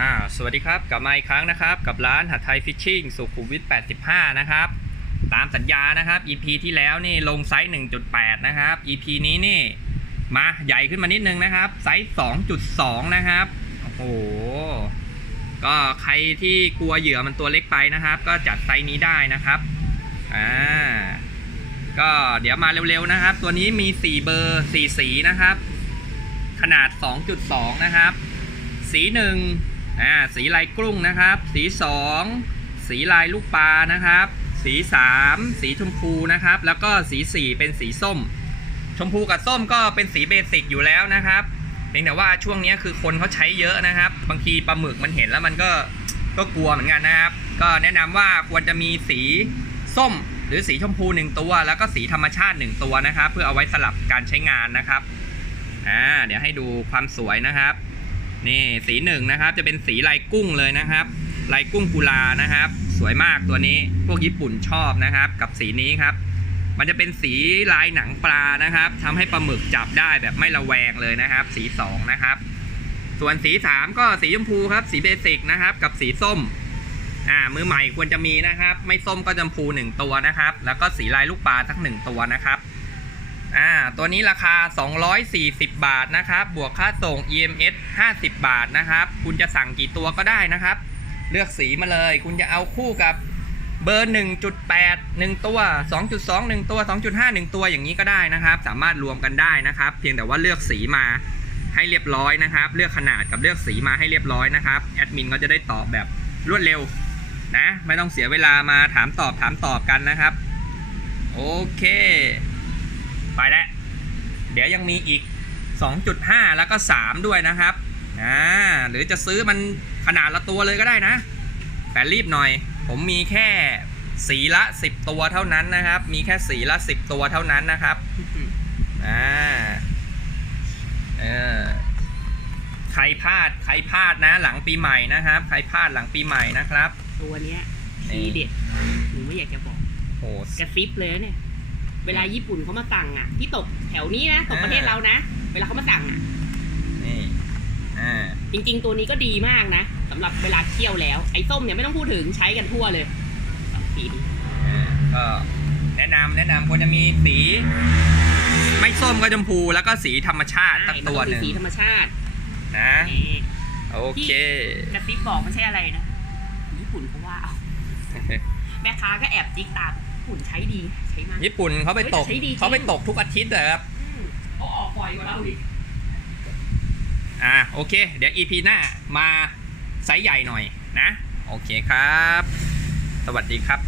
อ่าสวัสดีครับกลับมาอีกครั้งนะครับ กับร้านหัดไทยฟิชชิ่งสุขุมวิท 85 นะครับ ตามสัญญานะครับ EP ที่แล้วนี่ลงไซส์ 1.8 นะครับ EP นี้นี่มาใหญ่ขึ้นมานิดนึงนะครับ ไซส์ 2.2 นะครับ โอ้โห ก็ใครที่กลัวเหยื่อมันตัวเล็กไปนะครับ ก็จัดไซส์นี้ได้นะครับ อ่า ก็เดี๋ยวมาเร็วๆนะครับ ตัวนี้มี 4 เบอร์ 4 สีนะครับ ขนาด 2.2 นะครับ สีหนึ่ง อ่าสีลายกรุ้งนะครับ สีสองสีลายลูกปลานะครับ สีสามสีชมพูนะครับ แล้วก็สีสี่เป็นสีส้ม ชมพูกับส้มก็เป็นสีเบสิกอยู่แล้วนะครับเพียงแต่ว่าช่วงนี้คือคนเขาใช้เยอะนะครับ บางทีปลาหมึกมันเห็นแล้วมันก็ก็กลัวเหมือนกันนะครับ ก็แนะนำว่าควรจะมีสีส้มหรือสีชมพูหนึ่งตัว แล้วก็สีธรรมชาติหนึ่งตัวนะครับ เพื่อเอาไว้สลับการใช้งานนะครับอ่าเดี๋ยวให้ดูความสวยนะครับ นี่สีหนึ่งนะครับ จะเป็นสีลายกุ้งเลยนะครับ ลายกุ้งกุลานะครับ สวยมากตัวนี้พวกญี่ปุ่นชอบนะครับ กับสีนี้ครับ มันจะเป็นสีลายหนังปลานะครับทำให้ปลาหมึกจับได้แบบไม่ระแวงเลยนะครับ สีสองนะครับ ส่วนสีสามก็สีชมพูครับ สีเบสิกนะครับ กับสีส้มอ่ามือใหม่ควรจะมีนะครับ ไม่ส้มก็ชมพูหนึ่งตัวนะครับ แล้วก็สีลายลูกปลาทั้งหนึ่งตัวนะครับ อ่าตัวนี้ราคา 240 บาทนะครับ บวกค่าส่ง EMS 50 บาทนะครับ คุณจะสั่งกี่ตัวก็ได้นะครับ เลือกสีมาเลย คุณจะเอาคู่กับเบอร์ 1.8 1 ตัว 2.2 1 ตัว 2.5 1 ตัวอย่างนี้ก็ได้นะครับ สามารถรวมกันได้นะครับ เพียงแต่ว่าเลือกสีมาให้เรียบร้อยนะครับ เลือกขนาดกับเลือกสีมาให้เรียบร้อยนะครับแอดมินก็จะได้ตอบแบบรวดเร็วนะ ไม่ต้องเสียเวลามาถามตอบถามตอบกันนะครับ โอเค ไปแล้ว เดี๋ยวยังมีอีก 2.5 แล้วก็ 3 ด้วยนะครับอ่าหรือจะซื้อมันขนาดละตัวเลยก็ได้นะ แต่รีบหน่อย ผมมีแค่สีละ 10 ตัวเท่านั้นนะครับ มีแค่สีละ 10 ตัวเท่านั้นนะครับอ่าเออใครพลาดใครพลาดนะ หลังปีใหม่นะครับ ใครพลาดหลังปีใหม่นะครับ ตัวเนี้ยนี่ทีเด็ดหนูไม่อยากจะบอกโหกระซิบเลยนะเนี่ย เวลาญี่ปุ่นเขามาสั่งอะ ที่ตกแถวนี้นะตกประเทศเรานะ เวลาเขามาสั่งอะ นี่อ่าจริง ๆ ตัวนี้ก็ดีมากนะสำหรับเวลาเคี่ยวแล้ว ไอ้ส้มเนี่ยไม่ต้องพูดถึงใช้กันทั่วเลยสองสีนี้อ่าก็แนะนำแนะนำควรจะมีสี ไม่ส้มก็ชมพูแล้วก็สีธรรมชาติสักใช่ตัวมันหต้องนึ่งเป็นสีธรรมชาติ นะนี่โอเคกระซิบบอกไม่ใช่อะไรนะ ญี่ปุ่นเขาว่าเอาแม่ค้าก็แอบจิกตามญี่ ปุ่นใช้ดีใช้มาก ญี่ปุ่นเขาไปตกเฮ้ยแต่ใช้ดีจริง เขาไปตกทุกอาทิตย์เลยครับ อืมเขาออกปล่อยกว่าเราอีก อ่าโอเค เดี๋ยว EP หน้ามาไซส์ใหญ่หน่อยนะ โอเคครับ สวัสดีครับ